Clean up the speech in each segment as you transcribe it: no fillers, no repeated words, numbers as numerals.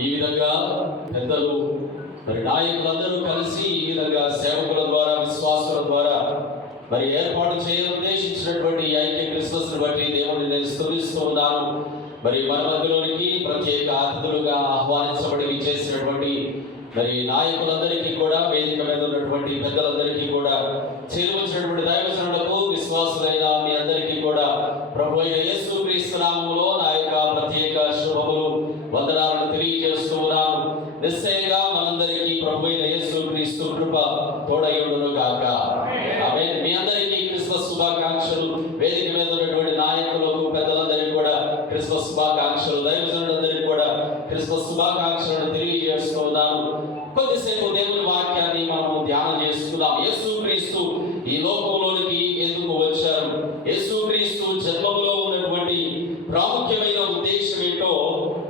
ఈ విధంగా పెద్దలు మరి నాయకులందరూ కలిసి ఈ విధంగా సేవకుల ద్వారా విశ్వాసుల ద్వారా మరి ఏర్పాటు చేయాలనుద్దేశించినటువంటి ఐక్య క్రిస్మస్ బట్టి దేవుడిని నేను స్తుతిస్తూ ఉన్నాను. మరి మన మధ్యలోనికి ప్రత్యేక అతిథులుగా ఆహ్వానించబడి చేసినటువంటి మరి నాయకులందరికీ కూడా, వేదిక మీద ఉన్నటువంటి పెద్దలందరికీ కూడా, చేరువచ్చినటువంటి దైవజనులకు, విశ్వాసులైన మీ అందరికీ కూడా ప్రభు అయిన యేసుక్రీస్తు నామములో నా యొక్క ప్రత్యేక శుభములు, వందనాలను తెలియజేస్తూ ఉన్నాను. నిశ్చయంగా మనందరికీ ప్రభు అయిన యేసుక్రీస్తు కృప తోడయుండును గాక. ఆమేన్. మీ అందరికీ క్రిస్మస్ శుభాకాంక్షలు. వేదిక మీద ఉన్నటువంటి నాయకులకు, పెద్దలందరికీ కూడా క్రిస్మస్ శుభాకాంక్షలు, దైవజనులందరికీ కూడా క్రిస్మస్ శుభాకాంక్షలను తెలియజేస్తూ ఉన్నాను. కొద్దిసేపు దేవుని వాక్యాన్ని మనము ధ్యానం చేసుకుందాం. యేసుక్రీస్తు ఈ లోకంలోనికి ఎందుకు వచ్చారు, యేసుక్రీస్తు జన్మంలో ఉన్నటువంటి ప్రాముఖ్యమైన ఉద్దేశం ఏంటో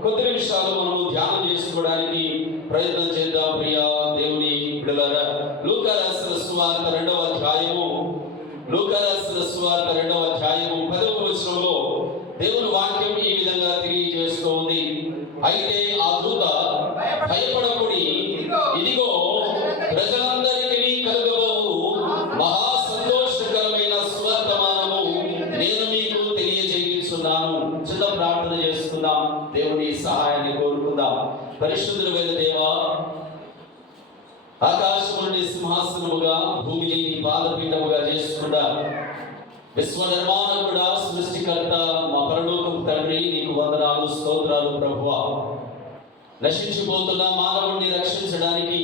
కొద్ది నిమిషాలు మనము ధ్యానం చేసుకోవడానికి ప్రయత్నం చేద్దాం. ప్రియా దేవుని బిడ్డలారా, లూకా రాసిన సువార్త 2వ అధ్యాయము 10వ వచనంలో దేవుని వాక్యం ఈ విధంగా తెలియజేస్తూ ఉంది. అయితే ఆ దూత భయపడకుడి, ఇదిగో ప్రజలందరికీ కలుగబోవు మహా సంతోషకరమైన సువర్తమానము నేను మీకు తెలియజేయుచున్నాను. చిన్న ప్రార్థన చేసుకుందాం, దేవుని సహాయాన్ని కోరుకుందాం. పరిశుద్ధుడైన దేవా, ఆకాశం నుండి సింహాసనముగా, భూమిని నీ పాదపీఠముగా చేసుకుండా విశ్వ నిర్మాణకుడా, సృష్టికర్త, మా పరలోకపు తండ్రి, నీకు వందనాలు, స్తోత్రాలు ప్రభువా. నశించిపోతున్న మానవుడిని రక్షించడానికి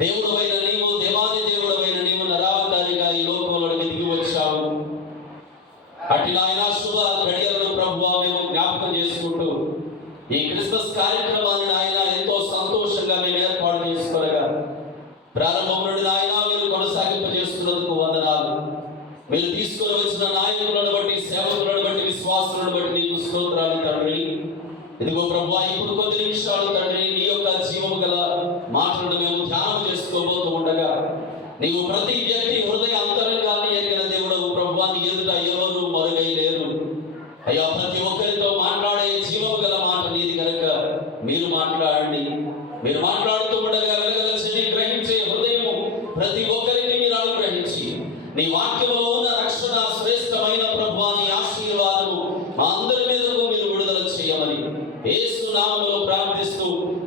దేవుడవైన నీవు, దేవాది దేవుడవైన నీవు నరావతారిగా ఈ లోకంలోకి దిగి వచ్చావు. అట్టి నాయన శుభ గడియలను ప్రభువా మేము జ్ఞాపకం చేసుకుంటూ ఈ క్రిస్మస్ కార్యక్రమాన్ని నాయన ఎంతో సంతోషంగా మేము ఏర్పాటు చేసుకోగా ప్రారంభం నుండి నాయన మీరు కొనసాగింపజేస్తున్నందుకు వందనాలు. మీరు తీసుకొని వచ్చిన నాయకులను బట్టి, సేవకులను బట్టి, విశ్వాసులను బట్టి నీకు స్తోత్రాలు తండ్రి. ఇదిగో ప్రభువా, ఇప్పుడు కొద్ది నిమిషాలు తండ్రి నీ యొక్క జీవము గల మాటలను మేము ధ్యానం చేసుకోబోతూ ఉండగా నీవు ప్రతి వ్యక్తి హృదయ అంతరంగాన్ని ఎరిగిన దేవుడవు ప్రభువా. నీ ఎదుట ఎవరు మరుగై లేరు అయ్యా. ప్రతి ఒక్కరితో మాట్లాడే జీవము గల మాట నీది కనుక మీరు మాట్లాడండి. మీరు మాట్లాడుతూ ఉండగా వెలగల చెవి గ్రహించే హృదయము ప్రతి ఒక్కరికి మీరు అనుగ్రహించి నీ వాక్యంలో ఉన్న రక్షణ శ్రేష్టమైన ప్రభువా, నీ ఆశీర్వాదము మా అందరి మీదకు మీరు విడుదల చేయమని యేసు నామములో ప్రార్థిస్తూ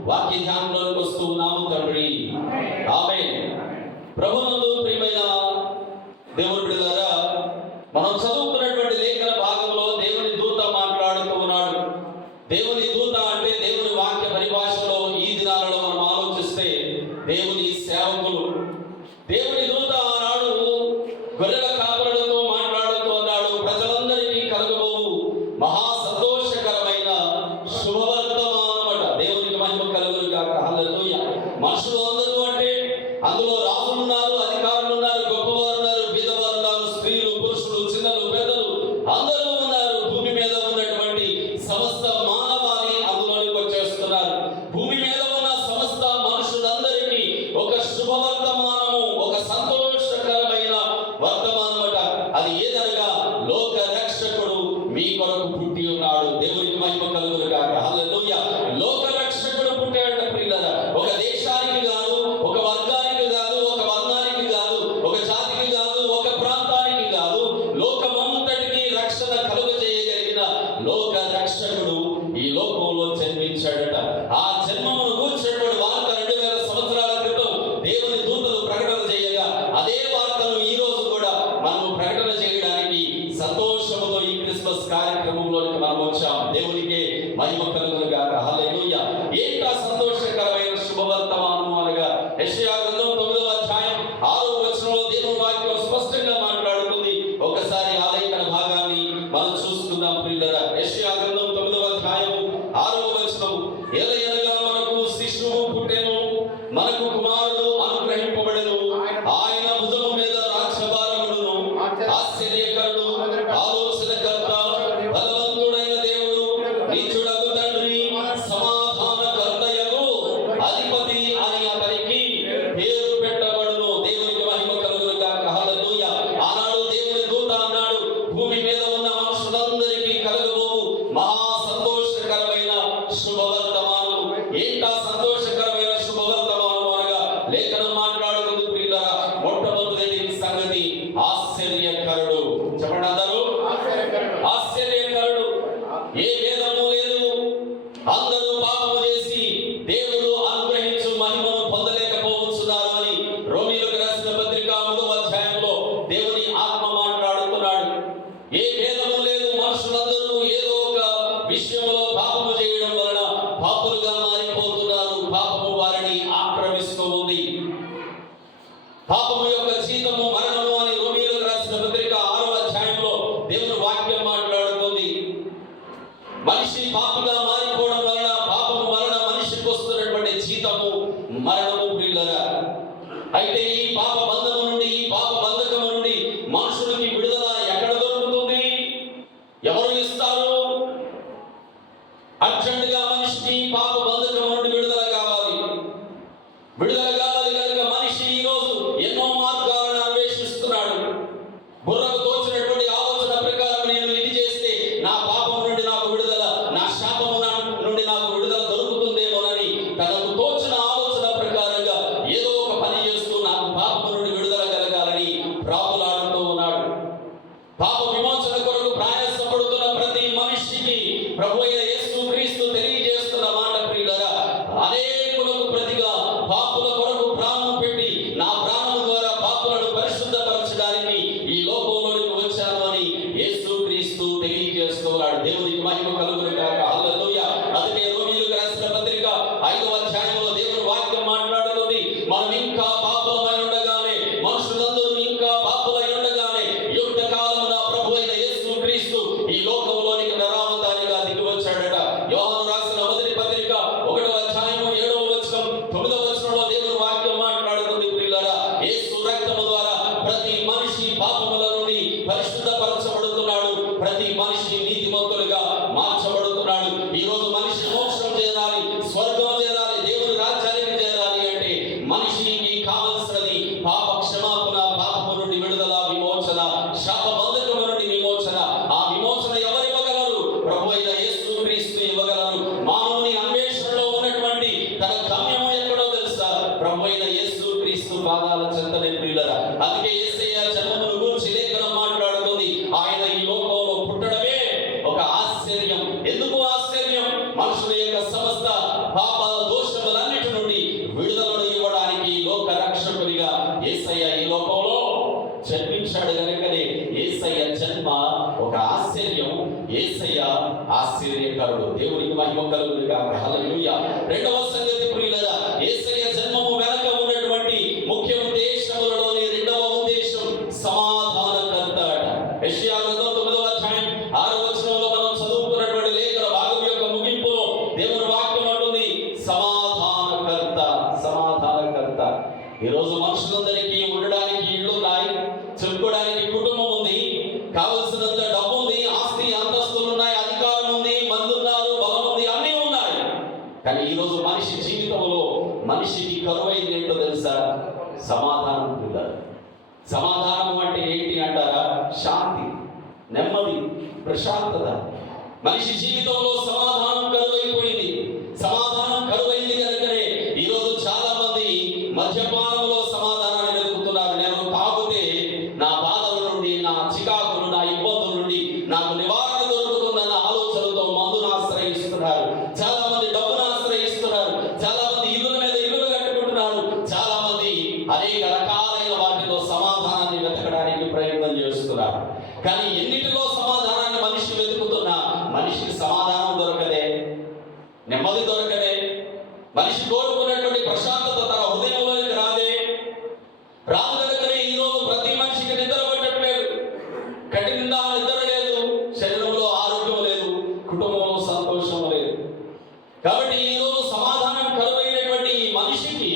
వాక్య ధ్యానంలోకి వస్తూ ఉన్నాము తండ్రి. ఆమేన్. ప్రభువునందు ప్రియమైన దేవుని బిడ్డలారా, మనం చదువుకున్నటువంటి లేఖన భాగంలో దేవుని దూత మాట్లాడుతూ ఉన్నాడు. దేవుని దూత అంటే దేవుని వాక్య పరిభాషలో ఈ దినాలలో మనం ఆలోచిస్తే దేవుని సేవకులు. దేవుని దూత ఆనాడు గొర్రెల కాపరులతో మాట్లాడుతూ ఉన్నాడు. ప్రజలందరికీ కలుగబోవు మహా సంతోషకరమైన శుభవర్తమానమట. దేవునికి మహిమ కలుగును గాక. హల్లెలూయా. మనుషులు అందరూ అంటే అందులో రాజులు ఉన్నారు, అధికారులు ఉన్నారు, గొప్పవారు ఉన్నారు, బీదవారు ఉన్నారు, స్త్రీలు, పురుషులు, చిన్నలు, పెద్దలు అందరూ ఉన్నారు. భూమి మీద ఉన్నటువంటి సమస్త మానవాళి అందులోనికి వచ్చేస్తున్నారు. భూమి మీద ఉన్న సమస్త మనుషులందరికీ ఒక శుభవర్తమానము, ఒక సంతోషకరమైన వర్తమానమట. అది ఏదనగా లోక రక్షకుడు మీ కొరకు పుట్టి ఉన్నాడు. దేవునికి మహిమ కలుగును గాక. హల్లెలూయా. లోక రక్షకుడు పుట్టాడు ప్రియులారా. ఒక దేశానికి కాదు, ఒక వర్గానికి కాదు, ఒక వర్ణానికి కాదు, ఒక జాతికి కాదు, ఒక ప్రాంతానికి కాదు, లోకమంతటికి రక్షణ కలుగజేయగలిగిన లోక రక్షకుడు ఈ లోకంలో జన్మించాడట. ఆ జన్మమును కూర్చున్నటువంటి వార్త 2000 సంవత్సరాల క్రితం దేవుని దూతలు ప్రకటన చేయగా అదే వార్తను ఈ రోజు కూడా మనము ప్రకటన చేయడానికి సంతోషముతో ఈ క్రిస్మస్ కార్యక్రమంలోనికి మనం వచ్చాం. దేవునికి మహిమ కలుగును గాక. హల్లెలూయా. ఏంటా సంతోషకరమైన శుభవర్తమానము అనగా యెషయా గ్రంథం 9వ అధ్యాయం 6వ వచనంలో దేవుని వాక్యం స్పష్టంగా మాట్లాడుతుంది. ఒకసారి ఆ లేఖన భాగాన్ని మనం చూసుకుందాం ప్రియులారా. యెషయా గ్రంథం 9వ అధ్యాయం 6వ వచనం, ఏలయనగా మనకు శిశువు పుట్టెను, మనకు కుమారుడు అనుగ్రహింపబడెను, ఆయన భుజము మీద రాజ్యభారమును, ఆశ్చర్యకరుడు, ఆలోచనకర్త, బలవంతుడైన దేవుడు, నిత్యుడగు తండ్రి, సమాధానకర్తయగు అధిపతి అని అతనికి పేరు పెట్టబడును. దేవునికి మహిమ కలుగును గాక. హల్లెలూయా. ఆనాడు దేవుని దూత అన్నాడు, భూమి మీద ఉన్న మనుషులందరికీ కలుగబోవు మహా సంతోషకరమైన శుభవర్తమానము. ఏ భేదము లేదు. అందరూ పాపము చేసి దేవుడు అనుగ్రహించు మహిమను పొందలేకపోతున్నారు అని రోమీయులకు రాసిన పత్రిక 3వ అధ్యాయంలో దేవుని ఆత్మ మాట్లాడుతున్నాడు. ఏ భేదము లేదు. మనుషులందరూ ఏదో ఒక విషయంలో పాపము చేయడం వలన పాపులుగా మారిపోతున్నారు. పాపము వారిని ఆక్రమిస్తూ ఉంది. పాపము యొక్క జీతము మరణము అని రోమీయులకు రాసిన పత్రిక 6వ అధ్యాయంలో దేవుని వాక్యం మాట్లాడుతుంది. మనిషి పాపిగా మారిపోవడం వలన, పాపము వలన మనిషికి వస్తున్నటువంటి జీతము మరణము ప్రియులారా. అయితే ఈ పాప బంధము నుండి, ఈ పాప బంధకము నుండి మనుషులకి విడుదల ఎక్కడ దొరుకుతుంది? ఎవరు ఇస్తారు? అర్జెంటుగా మనిషికి పాప బంధకము నుండి విడుదల కావాలి. విడుదల కావాలి కనుక మనిషి ఈ రోజు ఎన్నో మార్గాలను అన్వేషిస్తున్నాడు. బుర్రకు తోచినటువంటి ఆలోచన ప్రకారం నేను ఇది చేస్తే నా పాపం నుండి నాకు విడుదల, నా శాపము నుండి నాకు విడుదల దొరుకుతుందేమోనని తనకు తోచిన ఆలోచన ప్రకారంగా ఏదో ఒక పని చేస్తూ నాకు పాపం నుండి విడుదల కలగాలని ప్రాకులాడుతూ ఉన్నాడు. పాప విమోచన కొరకు ప్రయాసపడుతున్న ప్రతి మనిషికి ప్రభువైన యేసుక్రీస్తు తెలియజేస్తున్న మాట ప్రియులారా, అనేకులకు ప్రతిగా పాపుల కొరకు ప్రాణం పెట్టి నా ప్రాణం ద్వారా పాపులను పరిశుద్ధపరచడానికి ఈ లోకంలోనికి వచ్చాను అని యేసుక్రీస్తు తెలియజేస్తున్నాడు. దేవునికి మహిమ కలుగును గాక. హల్లెలూయా. అందుకే రోమీయులకు రాసిన పత్రిక 5వ అధ్యాయంలో దేవుని వాక్యం మాట్లాడుతుంది. మనం ఇంకా పాపులమై ఉండగానే, మనుషులందరూ ఇంకా పాపులై ఉండగానే యుక్త కాలమున ప్రభువైన యేసుక్రీస్తు ఈ లోకంలోనికి నరావతారిగా దిగి వచ్చాడట. యోహాను రాసిన మొదటి పత్రిక 1వ అధ్యాయము 7వ వచనం 9వ వచనంలో దేవుని వాక్యం మాట్లాడుతుంది. ప్రియులారా, యేసు రక్తము ద్వారా ప్రతి మనిషి పాపముల నుండి పరిశుద్ధపరచబడుతున్నాడు. ప్రతి మనిషి నీతిమంతులుగా మార్చబడుతున్నాడు. ఈ రోజు మనిషి మోక్షం చేరాలి, స్వర్గం చేరాలి, దేవుని రాజ్యానికి చేరాలి అంటే మనిషికి కావలసినది పాప క్షమాపణ, పాపము నుండి విడుదల, విమోచన, శాప బంధకము నుండి విమోచన. ఆ విమోచన ఎవరు ఇవ్వగలరు? ప్రభువైన యేసుక్రీస్తు ఇవ్వగలరు. మానవుని అన్వేషణలో ఉన్నటువంటి తన గమ్యము ఎక్కడో తెలుసా? ప్రభువైన యేసుక్రీస్తు పాదాల చెంతనే ప్రియులారా. అందుకే యేసయ్య జన్మమును గురించి లేఖనం మాట్లాడుతుంది. ఆయన ఈ లోకంలో పుట్టడమే ఒక ఆశ్చర్యం. ఎందుకు ఆశ్చర్యం? మనుషుల యొక్క సమస్త పాప దోషములన్నిటి నుండి విడుదలను ఇవ్వడానికి లోక రక్షకునిగా యేసయ్య ఈ లోకంలో జన్మించాడు. కనుకనే యేసయ్య జన్మ ఒక ఆశ్చర్యం. యేసయ్య ఆశ్చర్యకరుడు. దేవునికి మహిమ కలుగును గాక. హల్లెలూయా. రెండవ సంగతి ప్రియులారా, యేసయ్య జన్మము వెనక ఉన్నటువంటి ముఖ్య ఉద్దేశములలోని రెండవ ఉద్దేశం సమాధానకర్త అట. యెషయా గ్రంథం 9వ అధ్యాయం 6వ వచనంలో మనం చదువుకున్నటువంటి లేఖన భాగం యొక్క ముగింపులో దేవుని వాక్యం అంటుంది సమాధానకర్త, సమాధానకర్త. ఈ రోజు మనుషులందరికీ ఉండడానికి ఇళ్ళు ఉన్నాయి, చెప్పుకోవడానికి కుటుంబం ఉంది, కావలసినంత డబ్బు ఉంది, ఆస్తి అంతస్తులు ఉన్నాయి, అధికారం ఉంది, మంది ఉన్నారు, బలం ఉంది, అన్నీ ఉన్నాయి. కానీ ఈ రోజు మనిషి జీవితంలో మనిషికి కరువైంది ఏంటో తెలుసా? సమాధానం ఉండాలి. సమాధానం అంటే ఏంటి అంటారా? శాంతి, నెమ్మది, ప్రశాంతత. మనిషి జీవితంలో సమాధానం కరువైపోయింది. సమాధానం కరువైంది కనుకనే ఈరోజు చాలా మంది మద్యపానంలో సమాధానాన్ని వెతుకుతున్నారు. నేను తాగితే నా బాధల నుండి, నా చికాకులు, నా ఇబ్బందుల నుండి నాకు నివారణ దొరుకుతుందన్న ఆలోచనతో మందును ఆశ్రయిస్తున్నారు. చాలా మంది డబ్బును ఆశ్రయిస్తున్నారు. చాలా మంది ఇల్లుల మీద ఇల్లులు కట్టుకుంటున్నారు. చాలా మంది అనేక రకాలైన వాటిలో సమాధానాన్ని వెతకడానికి ప్రయత్నం చేస్తున్నారు. కానీ ఎన్నిటిలో సమాధానాన్ని మనిషి వెతుకుతున్నా మనిషికి సమాధానం దొరకదే, నెమ్మది దొరకదే. మనిషి కోరుకున్నటువంటి ప్రశాంతత తన హృదయంలోకి రాదే. రాదు కనుకనే ఈరోజు ప్రతి మనిషికి నిద్ర పట్టట్లేదు. కంటి నిండా నిద్ర లేదు, శరీరంలో ఆరోగ్యం లేదు, కుటుంబంలో సంతోషం లేదు. కాబట్టి ఈరోజు సమాధానం కరువైనటువంటి ఈ మనిషికి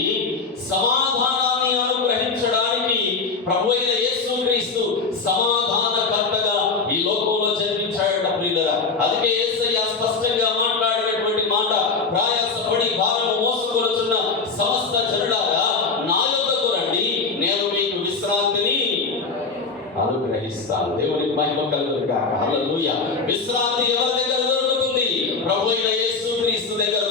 సమాధానాన్ని అనుగ్రహించడానికి ప్రభువైన యేసుక్రీస్తు సమాధానకర్తగా ఈ లోకంలో జన్మించాడట ప్రియులారా. అందుకే యేసయ్య స్పష్టంగా మాట్లాడినటువంటి మాట, ప్రయాసపడి భారము మోసుకొనుచున్న సమస్త జనులారా నా యొద్దకు రండి, నేను మీకు విశ్రాంతిని అనుగ్రహిస్తాను. దేవునికి మహిమ కలుగును గాక. హల్లెలూయా. విశ్రాంతి ఎవరి దగ్గర దొరుకుతుంది? ప్రభువైన యేసుక్రీస్తు దగ్గర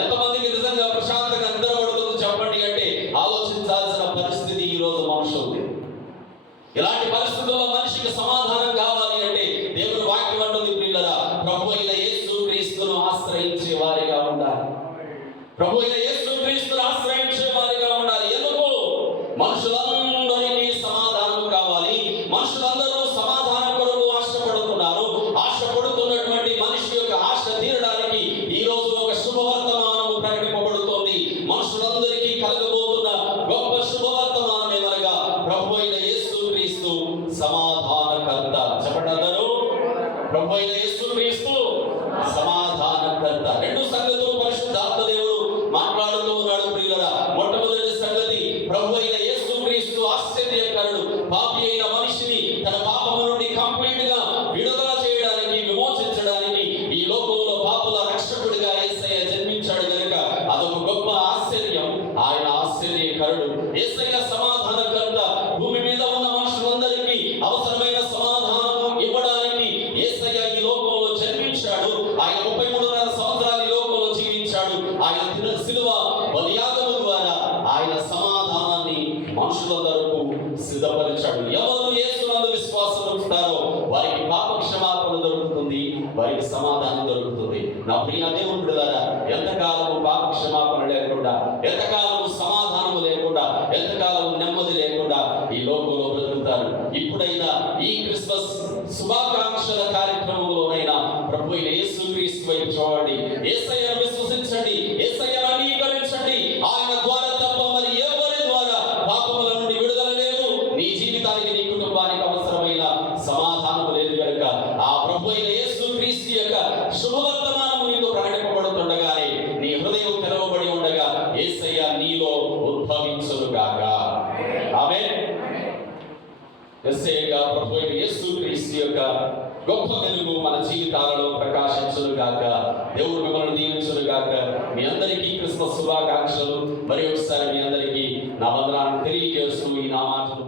ఎంతమందికి నిజంగా ప్రశాంతంగా నిద్రపడుతుందో చెప్పండి అంటే ఆలోచించాల్సిన పరిస్థితి ఈ రోజు మనుషులది. ఇలాంటి పరిస్థితుల్లో మనిషికి సమాధానం కావాలి అంటే దేవుని వాక్యం అంటుంది ప్రియులారా, ప్రభు అయిన యేసు క్రీస్తును ఆశ్రయించే వారిగా ఉండాలి. ప్రభు అయిన యేసు క్రీస్తును ఆశ్రయించే వారిగా ఉండాలి. ఎందుకు? మనుషులందరికీ సమాధానం కావాలి. మనుషులందరూ సమాధానం కొరకు ఆశపడుతున్నారు. ఆశపడుతున్నటువంటి మనిషి యొక్క ఆశ తీరడానికి ఈ రోజు ఒక శుభవర్తమానము ప్రకటింపబడుతోంది. మనుషులందరికీ కలగబోతున్న గొప్ప శుభవర్తమానం ఏమనగా ప్రభు అయిన యేసు క్రీస్తు సమాధానకర్త. చెప్పండి అందరూ, ప్రభు అయిన యేసు క్రీస్తు సమాధానకర్త. రెండు సంగతులు పరిశుద్ధాత్మ దేవుడు మాట్లాడుతూ ఉన్నాడు ప్రియులారా. మొట్టమొదటి సంగతి, ప్రభు అయిన యేసు క్రీస్తు ఆశ్చర్యకరుడు. పాపి అయిన మనిషిని తన పాపము నుండి కంప్లీట్ గా విడుదల చేయడానికి, విమోచించడానికి ఈ లోకంలో పాపుల రక్షకుడిగా యేసయ్య జన్మించాడు కనుక అదొక గొప్ప ఆశ్చర్యం. ఆయన ఆశ్చర్యకరుడు. యేసయ్య సమాధానకర్త. భూమి మీద ఉన్న మనుషులందరికీ అవసరమైన సమాధానం ఇవ్వడానికి యేసయ్య ఈ లోకంలో జన్మించాడు. ఆయన 33.5 సంవత్సరాలు ఈ లోకంలో జీవించాడు. ఆయన శిలువ బలియాగము ద్వారా ఆయన సమాధానాన్ని మనుషులందరకు సిద్ధపరిచాడు. ఎవరు యేసునందు విశ్వాసం ఉంచుతారో వారికి పాప క్షమాపణ దొరుకుతుంది, వారికి సమాధానం దొరుకుతుంది. నా ప్రియ దేవుని బిడ్డలారా, ఎంతకాలము పాప క్షమాపణ లేకుండా, ఎంతకాలము సమాధానము లేకుండా, ఎంతకాలము నెమ్మది లేకుండా ఈ లోకంలో బ్రతుకుతారు. ఇప్పుడైనా ఈ క్రిస్మస్ శుభాకాంక్షల కార్యక్రమంలోనైనా ప్రభు అయిన యేసు క్రీస్తు వైపు చూడండి. యేసయ్యను విశ్వసించండి, యేసయ్యను అంగీకరించండి. ఆయన ద్వారా తప్ప మరి ఎవరి ద్వారా పాపముల నుండి విడుదల లేదు. నీ జీవితానికి, నీ కుటుంబానికి అవసరమైన సమాధానం లేదు కనుక ఆ ప్రభు అయిన యేసు క్రీస్తు యొక్క శుభవర్తమానము నీకు ప్రకటింపబడుతుండగానే నీ హృదయం తెరవబడి ఉండగా యేసయ్య నీలో ఉద్భవించునుగాక. ఆమేన్. యేసయ్యగా ప్రభు అయిన యేసు క్రీస్తు యొక్క గొప్ప వెలుగు మన జీవితాలలో ప్రకాశించునుగాక. దేవుడు మిమ్మల్ని దీవించునుగాక. మీ అందరికీ క్రిస్మస్ శుభాకాంక్షలు. మరి ఒకసారి మీ అందరికీ నా వందనాలను తెలియజేస్తూ ఈ నా మాటలు